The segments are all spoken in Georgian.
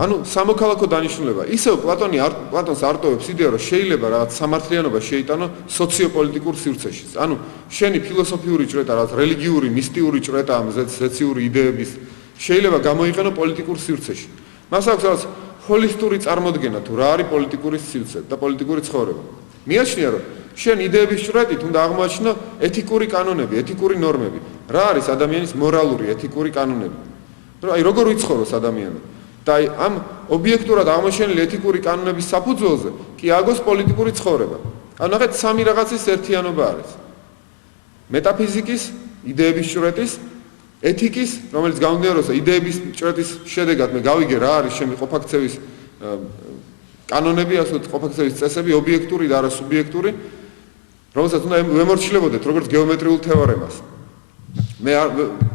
ანუ სამოქალაქო დანიშნულება. ისევ პლატონს არ ტოვებს იდეა, რომ შეიძლება რაღაც სამართლიანობა შეიტანო სოციოპოლიტიკურ სივრცეში. ანუ შენი ფილოსოფიური ჭრეტა, რაღაც რელიგიური, მისტიური ჭრეტა ამ ზეციური იდეების შეიძლება გამოიყენო პოლიტიკურ სივრცეში. მას აქვს რაღაც ჰოლისტური წარმოდგენა თუ რა არის პოლიტიკური სივრცე და პოლიტიკური ცხოვრება. მიაჩნია, რომ შენ იდეების ჭრეტით უნდა აღმოაჩინო ეთიკური კანონები, ეთიკური ნორმები. რა არის ადამიანის მორალური ეთიკური კანონები? აი როგორ ვიცხოვროს ადამიანი? და ამ ობიექტურად აღმოჩენილი ეთიკური კანონების საფუძველზე კი აგოს პოლიტიკური ცხოვრება. ანუ ნახეთ სამი რაღაცის ერთიანობა არის. მეტაფიზიკის, იდეების ჭრეტის, ეთიკის, რომელიც გამოდიაროს იდეების ჭრეტის შედეგად მე გავიგე რა არის ჩემი ყოფაქცევის კანონები, ასე ვთქვათ, ყოფაქცევის წესები, ობიექტური და არა სუბიექტური, რომელსაც უნდა ვემორჩილებოდეთ როგორც გეომეტრიულ თეორემას. მე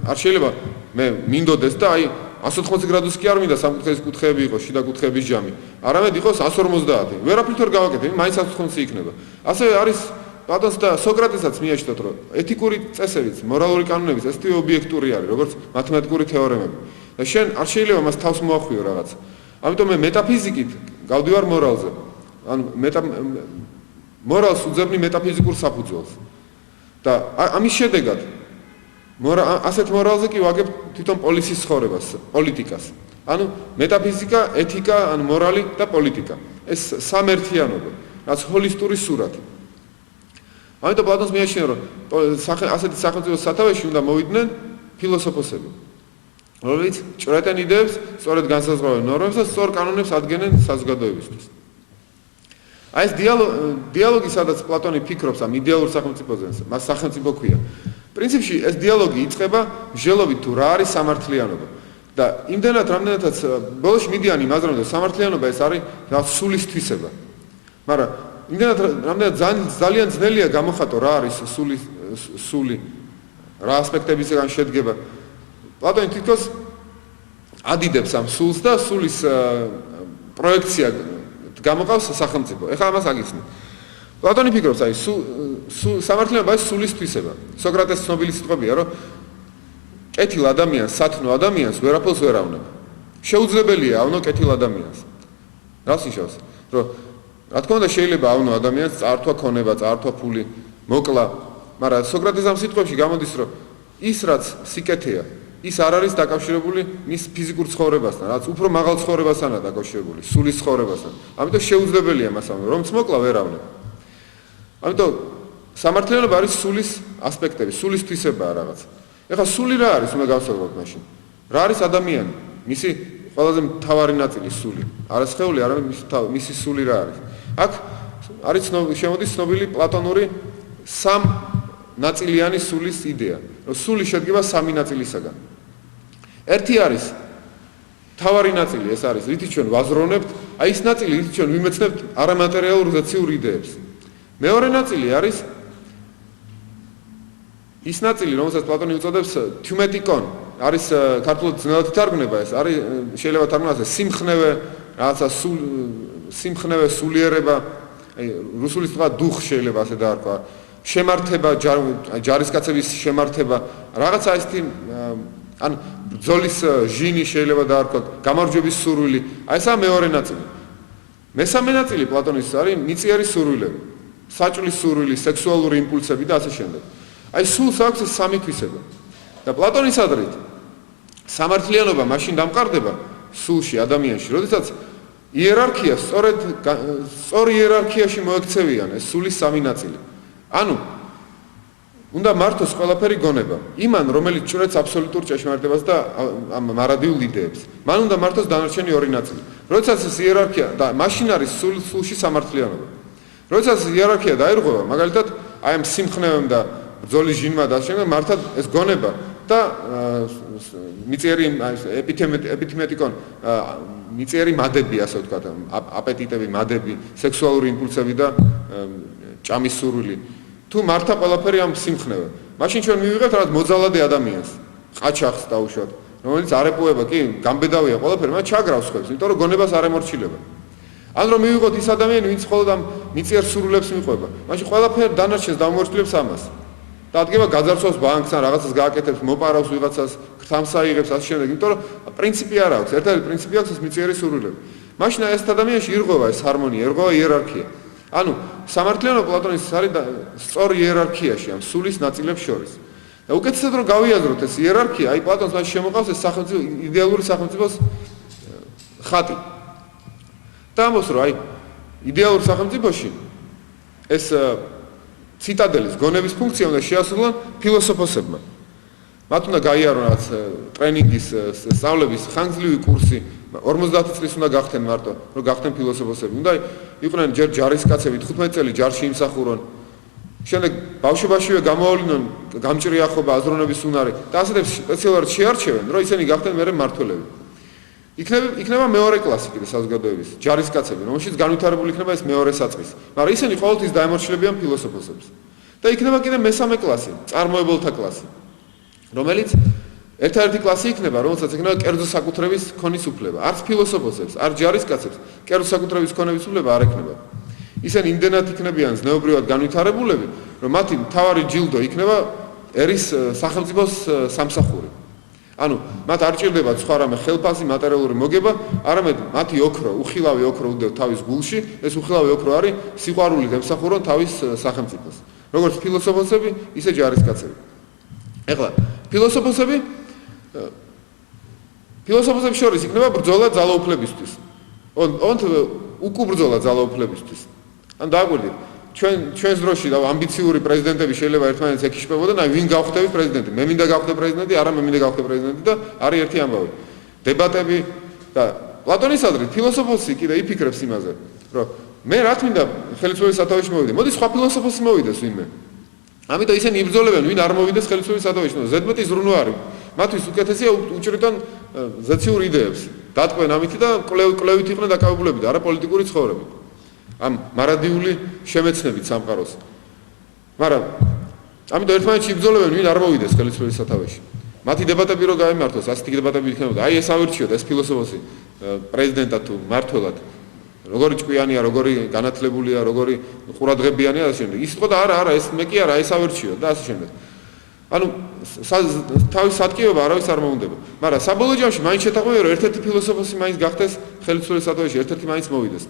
არ შეიძლება მე მინდოდეს და აი 180 გრადუსი კი არ მინდა სამკუთხედის კუთხეები იყოს, შიდა კუთხეების ჯამი. არამედ იყოს 150. ვერაფრით ვერ გავაკეთებ, მაინც 180 იქნება. ასევე არის პლატონს და სოკრატესაც მიაჩნდათ, რომ ეთიკური წესებიც, მორალური კანონებიც ეს თვე ობიექტური არის, როგორც მათემატიკური თეორემები. და შენ არ შეიძლება მას თავს მოახვიო რაღაც. ამიტომ მე მეტაფიზიკით გავდივარ მორალზე. ანუ მორალს უძებნი მეტაფიზიკურ საფუძველს. და ამის შედეგად ასეთ მორალზე კი ვაგებ თვითონ პოლიციის ცხოვრებას, პოლიტიკას. ანუ მეტაფიზიკა, ეთიკა, ანუ მორალი და პოლიტიკა. ეს სამერთიანობა, რაც ჰოლისტური სურათი. ამიტომ პლატონს მიაჩნია, რომ ასეთი სახელმწიფოს სათავეში უნდა მოვიდნენ ფილოსოფოსები, რომლებიც ჭრეტენ იდეებს, სწორედ განსაზღვრავენ ნორმებს და სწორ კანონებს ადგენენ საზოგადოებისთვის. აი ეს დიალოგი, სადაც პლატონი ფიქრობს ამ იდეალურ სახელმწიფოზე, მას სახელმწიფო ქვია. პრინციპში ეს დიალოგი იწყება მსჯელობით თუ რა არის სამართლიანობა. და იმდენად რამდენადაც ბოლოში მიდიან იმ აზრამდე, რომ სამართლიანობა ეს არის რაღაც სულის თვისება. მაგრამ იმდენად რამდენად ძალიან ძნელია გამოხატო რა არის სული, რა ასპექტებისგან შედგება. პლატონი თითქოს ადიდებს ამ სულს და სულის პროექცია გამოყავს სახელმწიფო. ეხლა ამას აგიხსნი. პლატონი ფიქრობს, აი სამართლიანობა ეს სულის თვისება. სოკრატეს ცნობილი სიტყვებია, რომ კეთილ ადამიანს, სათნო ადამიანს ვერაფერს ვერ ავნება. შეუძლებელია ავნო კეთილ ადამიანს. რას ნიშნავს? რომ რა თქმა უნდა შეიძლება ავნო ადამიანს წართვა ქონება, წართვა ფული, მოკლა, მაგრამ სოკრატეს ამ სიტყვებში გამოდის, რომ ის რაც სიკეთეა, ის არ არის დაკავშირებული მის ფიზიკურ ცხოვრებასთან, რაც უფრო მაღალ ცხოვრებასთანაა დაკავშირებული, სულის ცხოვრებასთან. ამიტომ შეუძლებელია მას ავნო, რომც მოკლა ვერ ავნება. ამიტომ სამართლიანობა არის სულის ასპექტები, სულის თვისებაა რაღაც. ეხლა სული რა არის, უნდა გავსაუბროთ მაშინ. რა არის ადამიანი? მისი ყველაზე მთავარი ნაწილი სული. არა სხეული, არამედ მისი სული რა არის? აქ არის შემოდის ცნობილი პლატონური სამნაწილიანი სულის იდეა. სული შედგება სამი ნაწილისაგან. ერთი არის მთავარი ნაწილი, ეს არის რითიც ჩვენ ვაზროვნებთ, აი ეს ნაწილი რითიც ჩვენ ვიმეცნებთ არამატერიალურ ზეციურ იდეებს. მეორე ნაწილი არის ის ნაწილი, რომელსაც პლატონი უწოდებს თიუმეტიკონ, არის ქართულად ძნელად ითარგმნება ეს, არის შეიძლება თარგმნას სიმხნევე, რაღაცა სიმხნევე, სულიერება, აი რუსული სიტყვა დუხ შეიძლება ასე დაარქვა, შემართება, ჯარისკაცების შემართება, რაღაცა ესეთი ან ბრძოლის ჟინი შეიძლება დაარქვათ, გამარჯვების სურვილი, აი ესაა მეორე ნაწილი. მესამე ნაწილი პლატონის არის მიწიერი სურვილები, საჭვლის სურვილი, სექსუალური იმპულსები და ასე შემდეგ. აი სულს აქვს ეს სამი თვისება. და პლატონის აზრით სამართლიანობა მაშინ დამყარდება სულში, ადამიანში, როდესაც იერარქია სწორ იერარქიაში მოექცევიან ეს სულის სამი ნაწილი. ანუ უნდა მართოს ყველაფერი გონება, იმან რომელიც ჭრეტს აბსოლუტურ ჭეშმარიტებას და ამ მარადიულ იდეებს. მან უნდა მართოს დანარჩენი ორი ნაწილი. როდესაც ეს იერარქია და მაშინ არის სულში სამართლიანობა. როდესაც იერარქია დაირღვევა, მაგალითად, აი ამ სიმხნევემ და ბრძოლის ჟინმა და შემდეგ მართად ეს გონება და მიწიერი ეპითიმეტიკონ მიწიერი მადები, ასე ვთქვათ, აპეტიტები, მადები, სექსუალური იმპულსები და ჭამის სურვილი. თუ მართა ყველაფერი ამ სიმხნევე, მაშინ ჩვენ მივიღებთ რაღაც მოძალადე ადამიანს, ყაჩაღს დაუშვათ, რომელიც არ ეპოება, კი, გამბედავია ყველაფერი, მაგრამ ჩაგრავს ხებს, იმიტომ რომ გონებას არ ემორჩილება. ან რომ მივიღოთ ის ადამიანი, ვინც მხოლოდ ამ მიწიერ სურვილებს მიყვება, მაშინ ყველაფერი დანარჩენს დამორჩილებს ამას. და ადგება გაძარცვავს ბანკს ან რაღაცას გააკეთებს, მოპარავს ვიღაცას, გრთამს აიღებს ასე შემდეგ, იმიტომ რომ პრინციპი არ აქვს. ერთადერთი პრინციპი აქვს ეს მიწიერი სურვილები. მაშინ ეს ადამიანში ირღვევა ეს ჰარმონია, ირღვევა იერარქია. ანუ სამართლიანობა პლატონის არის სწორ იერარქიაში ამ სულის ნაწილებს შორის. და უკეთესად რომ გავიაზროთ ეს იერარქია, აი პლატონს მას შემოყავს ეს სახელმწიფო იდეალური სახელმწიფოს ხატი. და ამბობს რომ აი იდეალურ სახელმწიფოში ეს ციტადელის გონების ფუნქცია უნდა შეასრულონ ფილოსოფოსებმა. მათ უნდა გაიარონ რაღაც ტრენინგის სწავლების ხანგრძლივი კურსი, 50 წლის უნდა გახდნენ მარტო, რომ გახდნენ ფილოსოფოსები. უნდა იყვნენ ჯერ ჯარისკაცები, 15 წელი ჯარში იმსახურონ. შემდეგ ბავშვობაშივე გამოავლინონ გამჭრიახობა, აზროვნების უნარი და ასეთებს სპეციალურად შეარჩევენ, რომ ისინი გახდნენ მერე მმართველები. იქნება მეორე კლასი კიდე საზოგადოების ჯარისკაცები, რომელშიც განვითარებული იქნება ეს მეორე საწყისი. მაგრამ ისინი ყოველთვის დაემორჩილებიან ფილოსოფოსებს. და იქნება კიდე მესამე კლასი, წარმოებელთა კლასი, რომელიც ერთადერთი კლასი იქნება, რომელსაც იქნება კერძო საკუთრების ქონის უფლება. არც ფილოსოფოსებს, არც ჯარისკაცებს კერძო საკუთრების ქონების უფლება არ ექნება. ისინი იმდენად იქნებიან ზნეობრივად განვითარებულები, რომ მათი მთავარი ჯილდო იქნება ერის სახელმწიფოს სამსახური. ანუ მათ არ ჭირდებათ სხვა რამე ხელფასი, მატერიალური მოგება, არამედ მათი ოქრო, უხილავი ოქრო უდევთ თავის გულში, ეს უხილავი ოქრო არის სიყვარულით ემსახურონ თავის სახელმწიფოს. როგორც ფილოსოფოსები, ისე ჯარისკაცები. ეხლა ფილოსოფოსებს შორის იქნება ბრძოლა ძალაუფლებისთვის. უკუბრძოლა ძალაუფლებისთვის. ან დააკვირდით, ჩვენს დროში და ამბიციური პრეზიდენტები შეიძლება ერთმანეთს ეკიშებებოდნენ, აი ვინ გავხდები პრეზიდენტი? მე მინდა გავხდე პრეზიდენტი, არა მე მინდა გავხდე პრეზიდენტი და არის ერთი ამბავი. დებატები და პლატონის აზრით ფილოსოფოსი კიდე იფიქრებს იმაზე, რომ მე რა თქმა უნდა ხელისუფლების სათავეში მოვიდე. მოდი სხვა ფილოსოფოსი მოვიდეს ვინმე. ამიტომ ისინი იბრძოლებენ, ვინ არ მოვიდეს ხელისუფლების სათავეში. ზედმეტი ზრუნვა არის. მათთვის უკეთესია უჭირდან ზეციურ იდეებს. დატყვენ ამით და კვლევით იყვნენ დაკავებულები და არა პოლიტიკური ცხოვრებით. ამ მარადიული შემეცნებით სამყაროს. მაგრამ ამიტომ ერთმანეთში იბრძოლებენ, ვინ არ მოვიდეს ხელისუფლების სათავეში. მათი დებატები რო გაიმართოს, ასეთი დებატები იქნებოდა. აი ეს ავირჩიოთ ეს ფილოსოფოსი პრეზიდენტად თუ მმართველად. როგორი ჭკვიანია, როგორი განათლებულია, როგორი ყურადღებიანია და ასე შემდეგ. ის თქო და არა, ეს მე კი არა, ეს ავირჩიოთ და ასე შემდეგ. ანუ თავის სატკივება არავის არ მოუნდება. მაგრამ საბოლოო ჯამში მაინც შეთანხმება, რომ ერთ-ერთი ფილოსოფოსი მაინც გახდეს ხელისუფლების სათავეში, ერთ-ერთი მაინც მოვიდეს.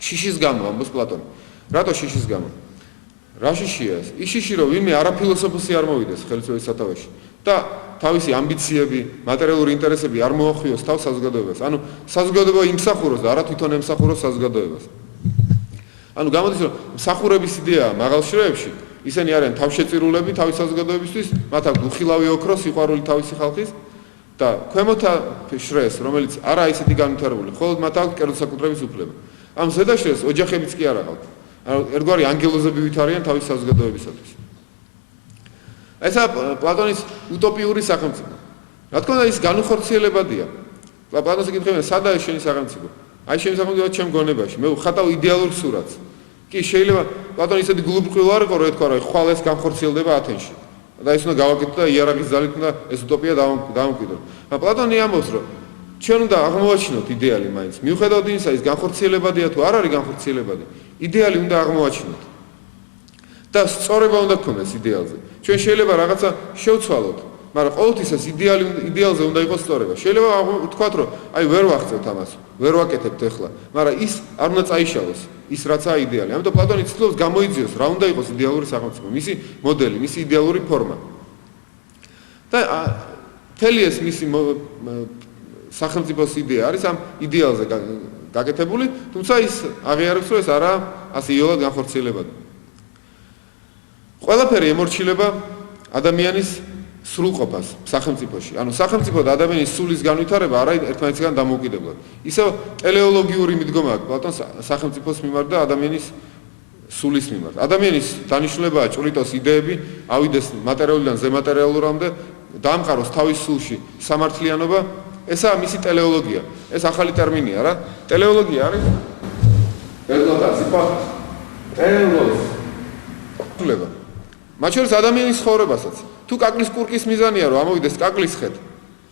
შიშის გამო ამბობს პლატონი. რატო შიშის გამო? რა შიშია ეს? ის შიში რომ ვინმე არაფილოსოფოსი არ მოვიდეს ხელისუფლების სათავეში და თავისი ამბიციები, მატერიალური ინტერესები არ მოახვიოს თავს საზოგადოებას. ანუ საზოგადოება იმსახუროს და არა თვითონ ემსახუროს საზოგადოებას. ანუ გამოდის რომ მსახურების იდეაა მაღალ შრეებში, ისინი არიან თავშეწირულები თავის საზოგადოებისთვის, მათ აქვს უხილავი ოქრო, სიყვარული თავისი ხალხის და ქვემოთა შრეს, რომელიც არა ისეთი განვითარებული, ხოლოდ მათ აქვს კერძო საკუთრების უფლება. ამ ზედა შრეს ოჯახებიც კი არ აყავთ. ანუ ერთგვარი ანგელოზები ვითარიან თავის საზოგადოებისათვის. ესა პლატონის უტოპიური სახელმწიფო. რა თქმა უნდა ის განუხორციელებადია. პლატონს ეკითხებიან, სადაა შენი სახელმწიფო? აი შენი სახელმწიფო ჩემ გონებაში. მე ვხატავ იდეალურ სურათს. კი შეიძლება პლატონი ისეთი გულუბრყვილო არ იყო, რომ ეთქვა, რომ ხვალ ეს განხორციელდება ათენში. და ის უნდა გავაკეთო და იარაღის ძალით უნდა ეს უტოპია დავამკვიდრო. მაგრამ პლატონი ამბობს, რომ ჩვენ უნდა აღმოვაჩინოთ იდეალი მაინც. მიუხედავად იმისა, ის განხორციელებადია თუ არ არის განხორციელებადი, იდეალი უნდა აღმოვაჩინოთ. და სწორება უნდა გქონდეს იდეალზე. ჩვენ შეიძლება რაღაცა შევცვალოთ, მაგრამ ყოველთვის ეს იდეალზე უნდა იყოს სწორება. შეიძლება ვთქვათ, რომ აი ვერ ვახცევთ ამას, ვერ ვაკეთებთ ახლა, მაგრამ ის არ უნდა წაიშალოს, ის რაცაა იდეალი. ამიტომ პლატონი ცდილობს გამოიძიოს, რა უნდა იყოს იდეალური სახელმწიფო, მისი მოდელი, მისი იდეალური ფორმა. და მთელი ეს მისი სახელმწიფოს იდეა არის ამ იდეალზე გაკეთებული, თუმცა ის აღიარებს, რომ ეს არა ასე იოლად განხორციელებადი. ყველაფერი ემორჩილება ადამიანის სრულყოფას სახელმწიფოში. ანუ სახელმწიფო და ადამიანის სულის განვითარება არა ერთმანეთისგან დამოუკიდებლად. ისევ ტელეოლოგიური მიდგომა აქვს პლატონს სახელმწიფოს მიმართ და ადამიანის სულის მიმართ. ადამიანის დანიშნულებაა ჭვრიტოს იდეები, ავიდეს მატერიალურიდან ზემატერიალურამდე, დაამყაროს თავის სულში სამართლიანობა. ესაა მისი ტელეოლოგია. ეს ახალი ტერმინია რა. ტელეოლოგია არის ტელეოლოგია. მათ შორის ადამიანის ცხოვრებასაც. თუ კაკლის კურკის მიზანია, რომ ამოვიდეს კაკლის ხეთ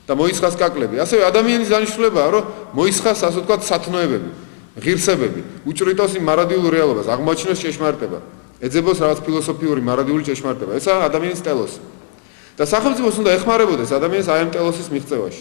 და მოისხას კაკლები, ასევე ადამიანის დანიშნულებაა, რომ მოისხას ასე ვთქვათ სათნოებები, ღირსებები, უჭრიტოს იმ მარადიულ რეალობას, აღმოაჩინოს ჭეშმარიტება. ეძებოს რაღაც ფილოსოფიური მარადიული ჭეშმარიტება. ესაა ადამიანის ტელოსი. და სახელმწიფოს უნდა ეხმარებოდეს ადამიანს აი ამ ტელოსის მიღწევაში.